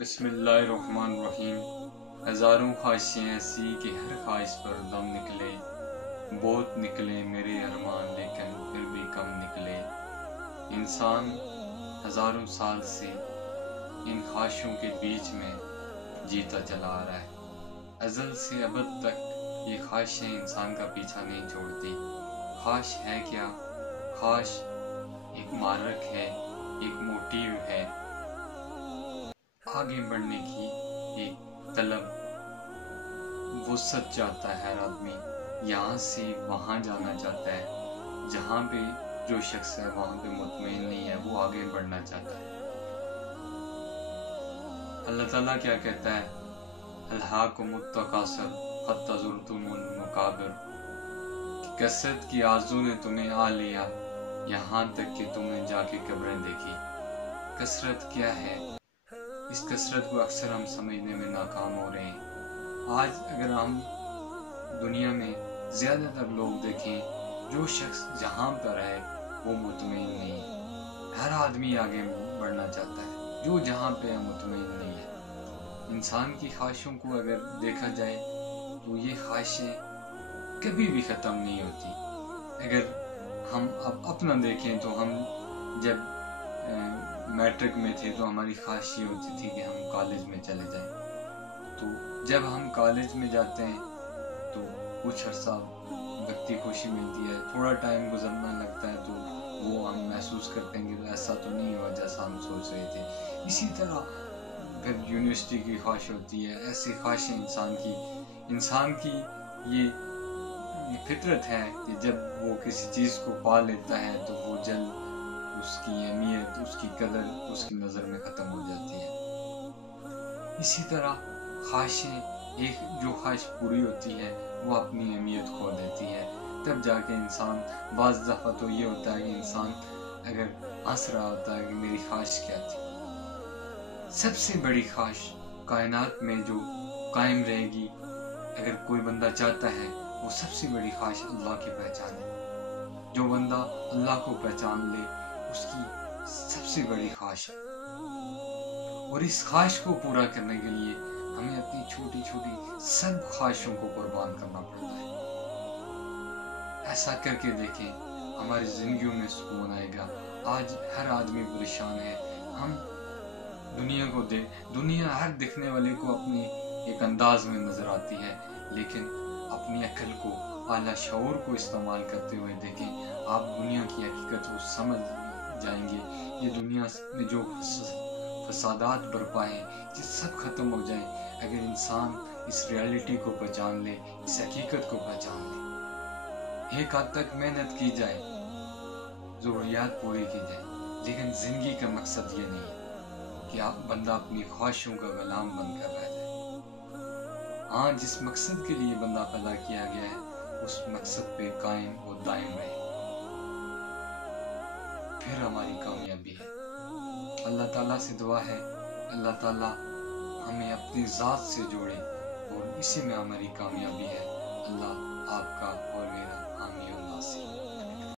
بسم اللہ الرحمن الرحیم۔ ہزاروں خواہشیں ایسی کہ ہر خواہش پر دم نکلے، بہت نکلے میرے ارمان لیکن پھر بھی کم نکلے۔ انسان ہزاروں سال سے ان خواہشوں کے بیچ میں جیتا چلا آ رہا ہے۔ ازل سے ابد تک یہ خواہشیں انسان کا پیچھا نہیں چھوڑتی۔ خواہش ہے کیا؟ خواہش ایک محرک ہے، ایک موٹیو ہے، آگے بڑھنے کی ایک طلب۔ وسعت چاہتا ہے ہر آدمی، یہاں سے وہاں جانا چاہتا ہے۔ جہاں پہ جو شخص ہے وہاں پہ مطمئن نہیں ہے، وہ آگے بڑھنا چاہتا ہے۔ اللہ تعالیٰ کیا کہتا ہے؟ الہاکم التکاثر حتی زرتم المقابر۔ کثرت کی آرزو نے تمہیں آ لیا یہاں تک کہ تم نے جا کے قبریں دیکھی۔ کثرت کیا ہے؟ اس کثرت کو اکثر ہم سمجھنے میں ناکام ہو رہے ہیں۔ آج اگر ہم دنیا میں زیادہ تر لوگ دیکھیں، جو شخص جہاں پر ہے وہ مطمئن نہیں ہے۔ ہر آدمی آگے بڑھنا چاہتا ہے، جو جہاں پہ ہے مطمئن نہیں ہے۔ انسان کی خواہشوں کو اگر دیکھا جائے تو یہ خواہشیں کبھی بھی ختم نہیں ہوتی۔ اگر ہم اب اپنا دیکھیں تو ہم جب میٹرک میں تھے تو ہماری خواہش یہ ہوتی تھی کہ ہم کالج میں چلے جائیں۔ تو جب ہم کالج میں جاتے ہیں تو کچھ عرصہ وقتی خوشی ملتی ہے، تھوڑا ٹائم گزرنا لگتا ہے تو وہ ہم محسوس کرتے ہیں کہ ایسا تو نہیں ہوا جیسا ہم سوچ رہے تھے۔ اسی طرح پھر یونیورسٹی کی خواہش ہوتی ہے۔ ایسی خواہشیں انسان کی یہ فطرت ہے کہ جب وہ کسی چیز کو پا لیتا ہے تو وہ جلد اس کی اہمیت، اس کی قدر اس کی نظر میں ختم ہو جاتی ہے۔ اسی طرح خواہشیں، ایک جو خواہش پوری ہوتی ہے وہ اپنی اہمیت کھو دیتی ہے۔ تب جا کے انسان، بعض دفعہ تو یہ ہوتا ہے کہ انسان اگر ہنس رہا ہوتا ہے کہ میری خواہش کیا تھی۔ سب سے بڑی خواہش کائنات میں جو قائم رہے گی، اگر کوئی بندہ چاہتا ہے، وہ سب سے بڑی خواہش اللہ کی پہچان ہے۔ جو بندہ اللہ کو پہچان لے اس کی سب سے بڑی خواہش ہے۔ اور اس خواہش کو پورا کرنے کے لیے ہمیں اپنی چھوٹی چھوٹی سب خواہشوں کو قربان کرنا پڑتا ہے۔ ایسا کر کے دیکھیں، ہماری زندگیوں میں سکون آئے گا۔ آج ہر آدمی پریشان ہے۔ ہم دنیا ہر دکھنے والے کو اپنی ایک انداز میں نظر آتی ہے، لیکن اپنی عقل کو، اعلیٰ شعور کو استعمال کرتے ہوئے دیکھیں، آپ دنیا کی حقیقت کو سمجھ جائیں گے۔ یہ دنیا میں جو فسادات برپا ہیں یہ سب ختم ہو جائیں اگر انسان اس ریالٹی کو پہچان لے، اس حقیقت کو پہچان لے۔ ایک حد تک محنت کی جائے، ضروریات پوری کی جائے، لیکن زندگی کا مقصد یہ نہیں ہے کہ بندہ اپنی خواہشوں کا غلام بن کر رہ جائے۔ ہاں، جس مقصد کے لیے بندہ پیدا کیا گیا ہے اس مقصد پہ قائم و دائم رہے، پھر ہماری کامیابی ہے۔ اللہ تعالیٰ سے دعا ہے، اللہ تعالیٰ ہمیں اپنی ذات سے جوڑے اور اسی میں ہماری کامیابی ہے۔ اللہ آپ کا اور میرا